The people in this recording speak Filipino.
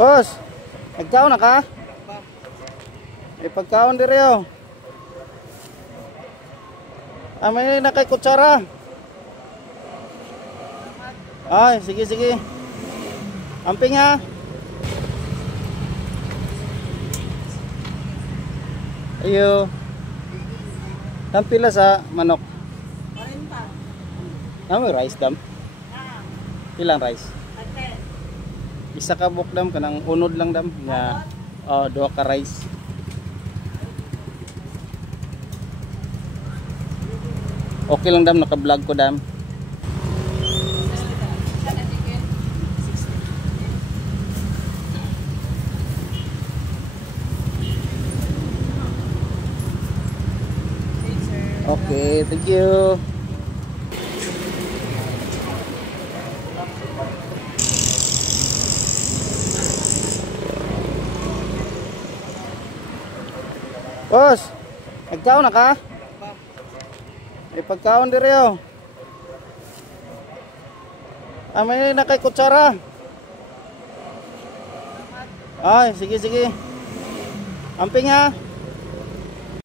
Boss, nagkaon na ka? May pagkaon diri oh. May na kay kutsara. Ay, sige sige. Amping ha. Ayo. Tampila sa manok. 40. May rice dam. Ilang rice? Isa ka buk dam kanang unod lang dam nga duha ka rice. Okay lang dam, naka-vlog ko dam. Okay, thank you. Boss, nagkaon na ka? May pagkaon diri oh. May na kay kutsara. Ay, sige sige. Amping ha.